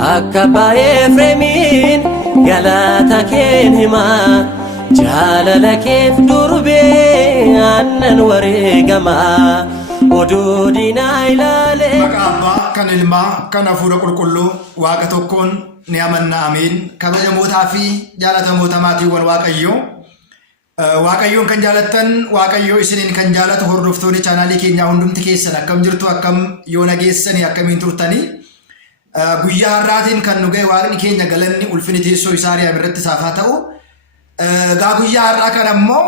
Akka Efreemiin galata keen himaa jaalala keef durbee aannan wareegamaa oduu diinaa ilaalee. Maqaa Abbaa kan Ilmaa kan Hafuura Qulqulluu Waaqa tokkoon ni amanna amiin. Kabajamootaa fi jaallatamoota maatiiwwan Waaqayyoo. Waaqayyoon kan jaalattan Waaqayyoo isiniin kan jaalatu hordoftoonni chaanaalii keenyaa hundumti keessan akkam jirtu, akkam yoo nageessanii, akkamiin turtanii. Guyyaa har'aatiin kan nu ga'e Waaqni keenya galanni ulfinni teessoo isaa Ariyaam irratti isaaf haa ta'u. Guyyaa har'aa kana immoo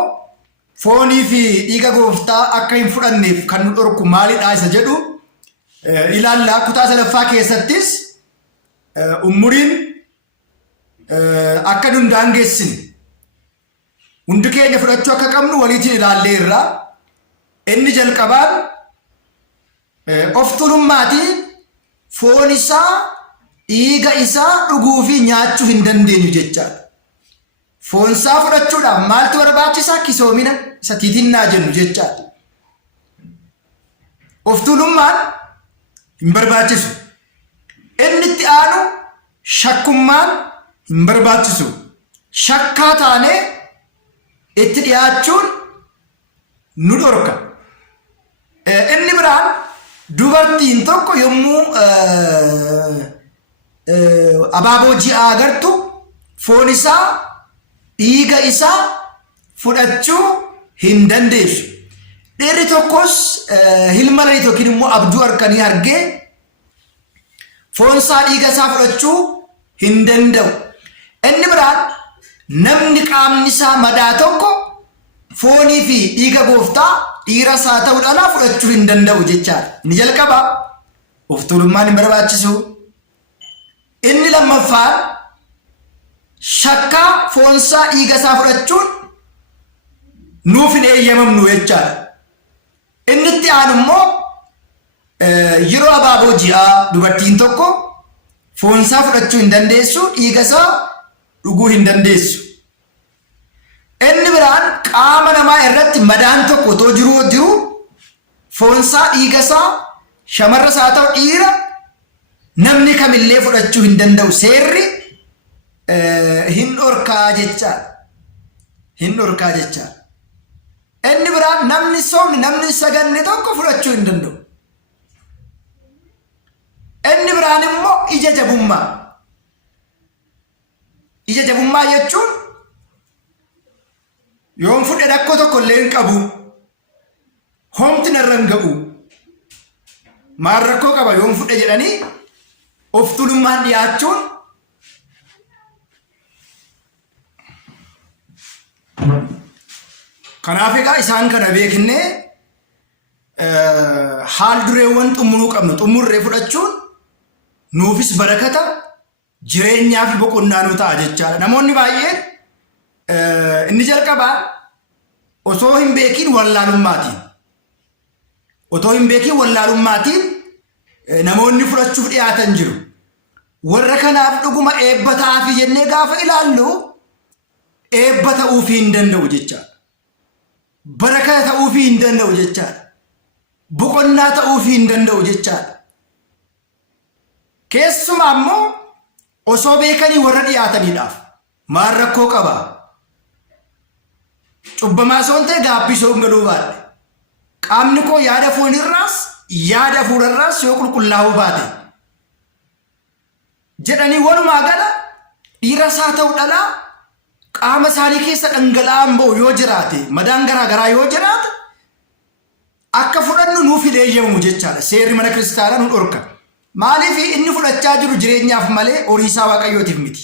foonii fi dhiiga gooftaa akka hin fudhanneef kan nu dhorku maalidha isa jedhu ilaalla. Kutaa sadaffaa keessattis umuriin akka nu daangeessine hundi keenya fudhachuu akka qabnu waliitiin ilaalleerra. Inni jalqabaan of tuulummaatiin foon isaa dhiiga isaa dhuguu fi nyaachuu hin dandeenyu jechaadha. Foon isaa fudhachuudhaaf maaltu barbaachisaa? Kisoomina isa tiitinnaa jennu jechaadha. Of tuulummaan hin barbaachisu. Inni itti aanu shakkummaan hin barbaachisu. Shakkaa taanee itti dhiyaachuun nu dhorka. Inni biraan dubartiin tokko yommuu abaaboo ji'aa agartu foon isaa dhiiga isaa fudhachuu hin dandeessu. Dhiirri tokkos hilma laliit yookiin immoo abduu harkanii argee foon isaa dhiiga isaa fudhachuu hin danda'u. Inni biraan namni qaamni isaa madaa tokko foonii fi dhiiga gooftaa dhiira isaa ta'uu dhalaa fudhachuu hin danda'u jechaadha. Inni jalqabaa of tuulummaan hin barbaachisu. Inni lammaffaan shakkaa foon isaa dhiiga isaa fudhachuun nuuf hin eeyyamamnu jechaadha. Inni itti aanu immoo yeroo abaaboo ji'aa dubartiin tokko foon isaa fudhachuu hin dandeessu, dhiiga isaa dhuguu hin dandeessu. Inni biraan qaama namaa irratti madaan tokko otoo jiru foon isaa dhiiga isaa shamarra isaa ta'u dhiira namni kamillee fudhachuu hin danda'u. Seerri hin dhorkaa jechaadha. Hin dhorkaa jechaadha. Inni biraan namni soomni namni saganne tokko fudhachuu hin danda'u. Inni biraan immoo ija jabummaa. Ija jabummaa jechuun yoon fudhe rakkoo tokko illee hin qabu, homti narra hin ga'u, maal rakkoo qaba yoon fudhe jedhanii of tuulummaan dhiyaachuun kanaaf egaa isaan kana beeknee haal dureewwan xumuruu qabna. Xumurree fudhachuun nuufis barakata jireenyaa fi boqonnaa nu ta'a jechaadha. Namoonni baay'een inni jalqabaa osoo hin beekiin wallaalummaatiin. Otoo hin beekiin wallaalummaatiin namoonni fudhachuuf dhiyaatan jiru. Warra kanaaf dhuguma eebba ta'aafi jennee gaafa ilaallu eebba ta'uufii hin danda'u jechaadha. Barakata ta'uufii hin danda'u jechaadha. Boqonnaa ta'uufii hin danda'u jechaadha. Keessumaa immoo osoo beekanii warra dhiyaataniidhaaf maal rakkoo qabaa? Cubbamaa soon ta'e gaabbii soon galuu baadhe. Qaamni koo yaada foonirraas yaada hafuurarraas yoo qulqullaa'uu baate jedhanii walumaa gala dhiira isaa ta'u dhalaa qaama isaanii keessa dhangala'aan ba'u yoo jiraate, madaan garaa garaa yoo jiraate akka fudhannu nuuf hin eeyyamamu jechaadha. Seerri mana kiristaanaa nu dhorka. Maaliif inni fudhachaa jiru jireenyaaf malee horii isaa Waaqayyootiif miti.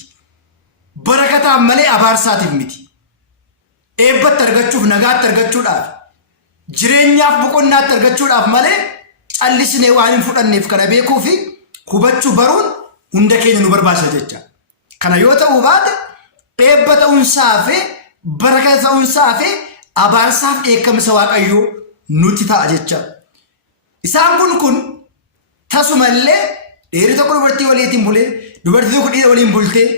Barakataaf malee abaarsaatiif miti. Eebbatti argachuuf, nagaatti argachuudhaaf, jireenyaaf boqonnaatti argachuudhaaf malee callisnee waan hin fudhanneef kana beekuu fi hubachuu baruun hunda keenya nu barbaachisa jecha. Kana yoo ta'uu baate eebba ta'uunsaa fi barakata ta'uunsaa fi abaarsaaf dheekkamsa Waaqayyoo nutti ta'a jecha. Isaan kun tasumallee dhiirri tokko dubartii waliitiin bulee, dubartii tokko dhiira waliin bultee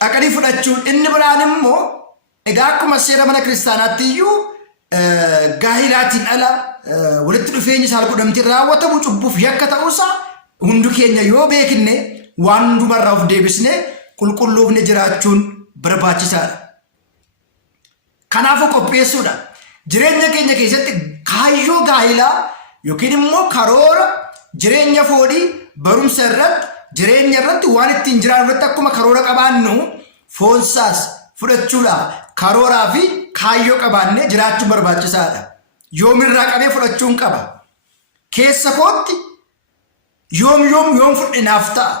dhaqanii fudhachuun. Inni biraan immoo egaa akkuma seera mana kiristaanaatti iyyuu gaahilaatiin ala walitti dhufeenyi saal godhamtiin raawwatamu cubbuuf yakka ta'uusaa hundi keenya yoo beekne waan hundumarraa of deebisnee qulqulluufne jiraachuun barbaachisaadha. Kanaafuu qopheessuudha. Jireenya keenya keessatti kaayyoo gaa'ilaa yookiin immoo karoora jireenya foonii barumsa irratti jireenya irratti waan ittiin jiraannu irratti akkuma karoora qabaannu foonsaas fudhachuudhaaf karooraa fi kaayyoo qabaannee jiraachuun barbaachisaadha. Yoomirraa qabee fudhachuun qaba. Keessa kootti yoom fudhinaaf ta'a.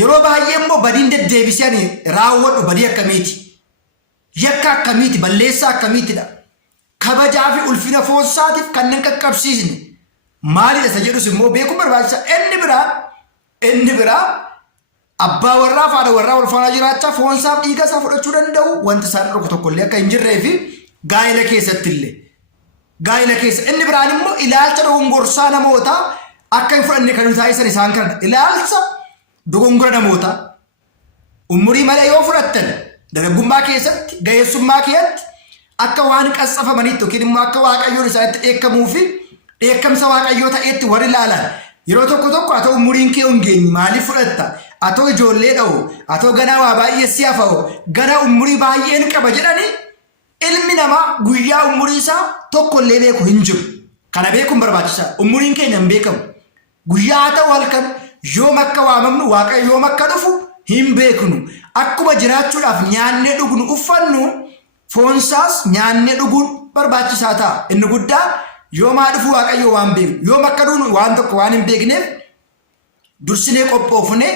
Yeroo baay'ee immoo badiin deddeebisanii raawwadhu badii akkamiiti? Yakka akkamiiti? Balleessaa akkamiitidha? Kabajaa fi ulfina foonsaatiif kanneen qaqqabsiisne maalidha isa jedhus immoo beekuun barbaachisaa. Inni biraa abbaa warraa fi haadha warraa wal faana jiraachaa foonsaaf dhiiga isaa fudhachuu danda'u wanti isaan dhorku tokkollee akka hin jirree fi gaa'ela keessatti illee. Gaa'ela keessa inni biraan immoo ilaalcha dogongorsaa namootaa akka hin fudhanne kan taasisan isaan kanadha. Ilaalcha dogongora namootaa umurii malee yoo fudhattan dargaggummaa keessatti ga'eessummaa keessatti akka waan qassafamanitti yookiin immoo akka waaqayyoon isaanitti dheekkamuu fi dheekkamsa waaqayyoo ta'etti warri ilaalan yeroo tokko haa ta'u umuriin kee hin geenye maaliif fudhatta? Haa ta'u ijoollee dha'u, haa ta'u ganaa waa baay'ee si hafa'u, ganaa umurii baay'een qaba jedhanii ilmi namaa guyyaa umurii isaa tokkollee beeku hin jiru. Kana beekuun barbaachisaadha. Umuriin keenya hin beekamu. Guyyaa haa ta'u halkan yoom akka waamamnu waaqayyo yoom akka dhufu hin beeknu. Akkuma jiraachuudhaaf nyaannee dhugnu uffannu foonsaas nyaannee dhuguun barbaachisaa ta'a. Inni guddaan yoom haa dhufu waaqayyo waan beeknu. Yoom akka dhugnu waan tokko waan hin beekneef dursinee qophoofne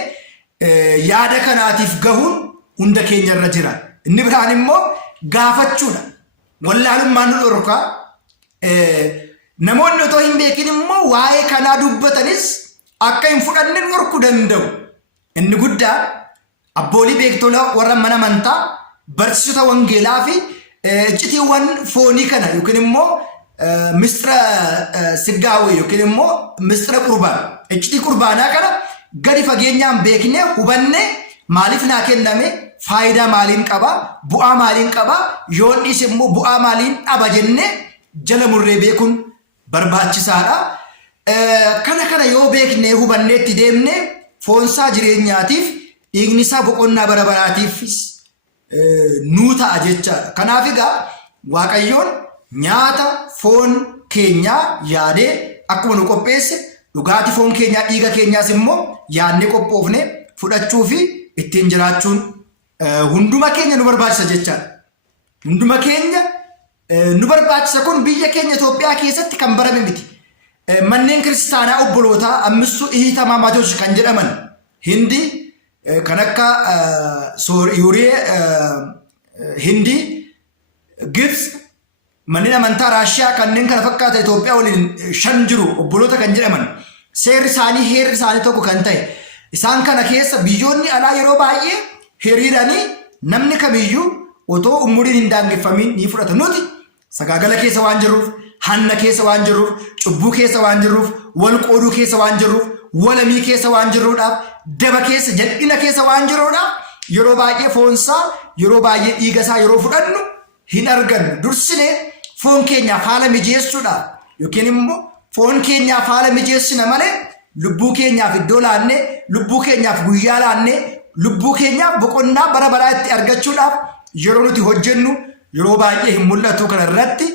yaada kanaatiif gahuun hunda keenya irra jira. Inni biraan immoo gaafachuudha. Wallaalummaan nu dhorkaa. Namoonni otoo hin beekin immoo waa'ee kanaa dubbatanis akka hin fudhanne dhorkuu danda'u. Inni guddaan abboolii beektola warra mana amantaa barsiisota wangeelaa fi iccitiiwwan foonii kana yookiin immoo mistira siggaawee yookiin immoo mistira qurbaan iccitii qurbaanaa kana gadi fageenyaan beeknee hubannee maaliif naa kenname faayidaa maaliin qaba bu'aa maaliin qaba yoon dhiise immoo bu'aa maaliin dhaba jennee jala murree beekuun barbaachisaadha. Kana yoo beeknee hubannee itti deemne foonsaa jireenyaatiif dhiigni isaa boqonnaa bara baraatiifis nuu ta'a jechaadha. Kanaaf egaa waaqayyoon nyaata foon keenyaa yaadee akkuma nu qopheesse dhugaatii foon keenyaa dhiiga keenyaas immoo yaadnee qophoofne fudhachuu fi ittiin jiraachuun hunduma keenya nu barbaachisa jechaadha. Hunduma keenya nu barbaachisa kun biyya keenya Itoophiyaa keessatti kan barame miti. Manneen kiristaanaa obbolootaa ammistuu ihitamaa maatoosh kan jedhaman Hindii kan akka Yuuree Hindii Gibs manneen amantaa Raashiyaa kanneen kana fakkaata Itoophiyaa waliin 5 jiru obboloota kan jedhaman seerri isaanii heerri isaanii tokko kan ta'e isaan kana keessa biyyoonni alaa yeroo baay'ee hiriiranii namni kamiyyuu otoo umuriin hin daangeffamin ni fudhata. Nuti sagaagala keessa waan jirruuf hanna keessa waan jirruuf cubbuu keessa waan jirruuf wal qooduu keessa waan jirruuf walamii keessa waan jirruudhaaf daba keessa jal'ina keessa waan jirruudhaaf yeroo baay'ee foonsaa yeroo baay'ee dhiigasaa yeroo fudhannu hin argannu. Dursinee foon keenyaaf haala mijeessuudhaaf yookiin immoo foon keenyaaf haala mijeessina malee lubbuu keenyaaf iddoo laannee lubbuu keenyaaf guyyaa laannee lubbuu keenyaaf boqonnaa bara baraa itti argachuudhaaf yeroo nuti hojjennu yeroo baay'ee hin mul'atu. Kana irratti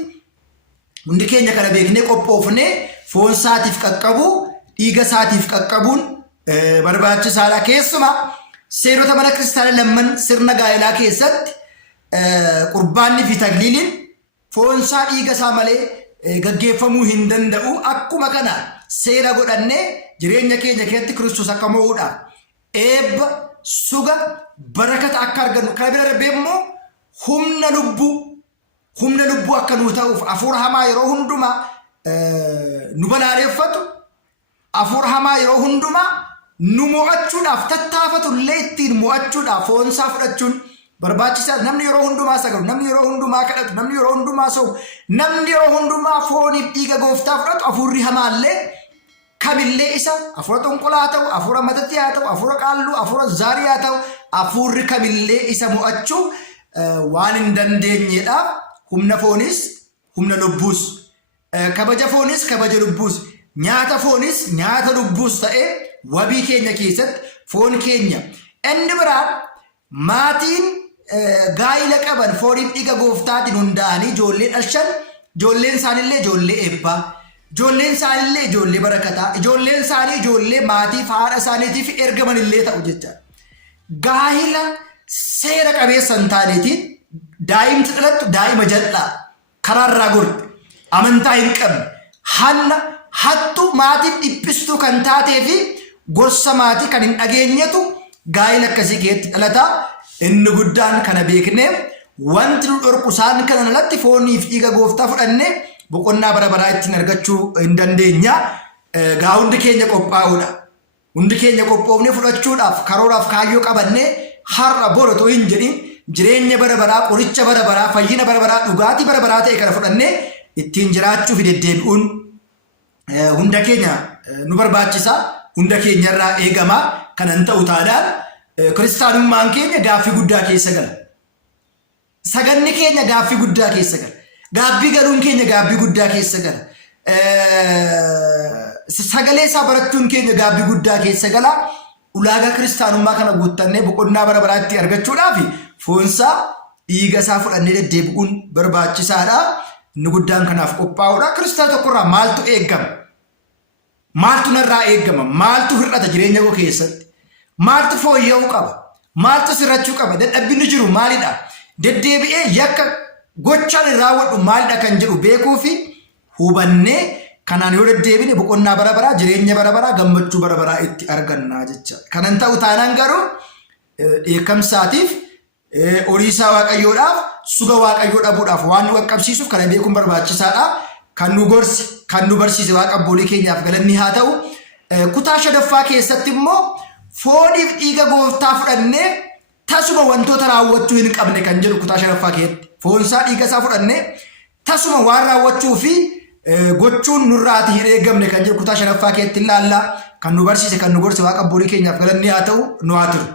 hundi keenya kana beeknee qophoofnee foon isaatiif qaqqabuu dhiiga isaatiif qaqqabuun barbaachisaadha. Keessumaa seerota mana kiristaanaa lamman sirna gaa'elaa keessatti qurbaanni fi tagliiliin foon isaa dhiiga isaa malee gaggeeffamuu hin danda'u. Akkuma kana seera godhannee jireenya keenya keessatti Kiristoos akka mo'uudhaaf eebba suga barakata akka argannu kana bira darbee immoo humna lubbuu akka nuu ta'uuf hafuura hamaa yeroo hundumaa nu balaaleffatu hafuura hamaa yeroo hundumaa nu mo'achuudhaaf tattaafatu illee ittiin mo'achuudhaaf foon isaa fudhachuun barbaachisaadha. Namni yeroo hundumaa sagalu, namni yeroo hundumaa kadhatu, namni yeroo hundumaa sobu, namni yeroo hundumaa fooniif dhiiga gooftaa fudhatu hafuurri hamaallee kamillee isa hafuura xonqolaa haa ta'u, hafuura matatti haa ta'u, hafuura qaalluu, hafuura zaarii haa ta'u, hafuurri kamillee isa mo'achuu waan hin dandeenyeedhaaf humna foonis humna lubbuus, kabaja foonis kabaja lubbuus, nyaata foonis nyaata lubbuus ta'ee wabii keenya keessatti foon keenya. Inni biraan maatiin gaa'ila qaban fooniif dhiiga gooftaatiin hundaa'anii ijoollee dhalchan, ijoolleen isaanillee ijoollee eebbaa, ijoolleen isaanillee ijoollee barakataa, ijoolleen isaanii ijoollee maatiif haadha isaaniitiif ergamanillee ta'u jecha. Gaa'ila seera qabeessa hin taanetiin daa'imti dhalattu daa'ima jal'aa karaarraa gorte amantaa hin qabne hanna hattu maatiif dhiphistuu kan taatee fi gorsa maatii kan hin dhageenyetu gaa'ila akkasii keessatti dhalataa. Inni guddaan kana beeknee wanti nu dhorku isaan kana alatti foonii fi dhiiga gooftaa fudhannee boqonnaa bara baraa ittiin argachuu hin dandeenya. Gaa hundi keenya qophaa'uudha. Hundi keenya qophoofnee fudhachuudhaaf karooraaf kaayyoo qabannee har'a borotoo hin jedhin jireenya bara baraa, qoricha bara baraa, fayyina bara baraa, dhugaatii bara baraa ta'e kana fudhannee ittiin jiraachuuf deddeebi'uun hunda keenya nu barbaachisa. Hunda keenyarraa eegama. Kanan ta'u taanaan kiristaanummaan keenya gaaffii guddaa keessa gala. Saganni keenya gaaffii guddaa keessa gala. Gaabbii galuun keenya gaabbii guddaa keessa gala. Sagalee isaa barachuun keenya gaabbii guddaa keessa gala. Ulaagaa kiristaanummaa kana guuttannee boqonnaa bara baraatti argachuudhaaf foonsaa dhiiga isaa fudhannee deddeebi'uun barbaachisaadha. Inni guddaan kanaaf qophaa'uudha. Kiristaana tokkorraa maaltu eegama? Maaltu narraa eegama? Maaltu hir'ata jireenya koo keessatti? Maaltu fooyya'uu qaba? Maaltu sirrachuu qaba? Dadhabbiin jiru maalidha? Deddeebi'ee yakka gochaan raawwadhu maalidha kan jedhu beekuu fi hubannee kanaan yoo deddeebine boqonnaa bara baraa, jireenya bara baraa, gammachuu bara baraa itti arganna jecha. Kanan ta'u taanaan garuu dheekkamsaatiif horiisaa waaqayyoodhaaf suga waaqayyoo dhabuudhaaf waan nu qaqqabsiisuuf kana beekuun barbaachisaadha. Kan nu gorsi, kan nu barsiise waaqa abboolee keenyaaf galanni haa ta'u. Kutaa shadaffaa keessatti immoo fooniif dhiiga gooftaa fudhannee tasuma wantoota raawwachuu hin qabne kan jedhu kutaa shadaffaa keessatti foonsaa dhiiga isaa fudhannee tasuma waan raawwachuu fi gochuun nurraati hin eegamne kan jedhu kutaa shadaffaa keessatti ilaalla. Kan nu barsiise, kan nu gorse waaqa abboolee keenyaaf galanni haa ta'u. Nu haa turu.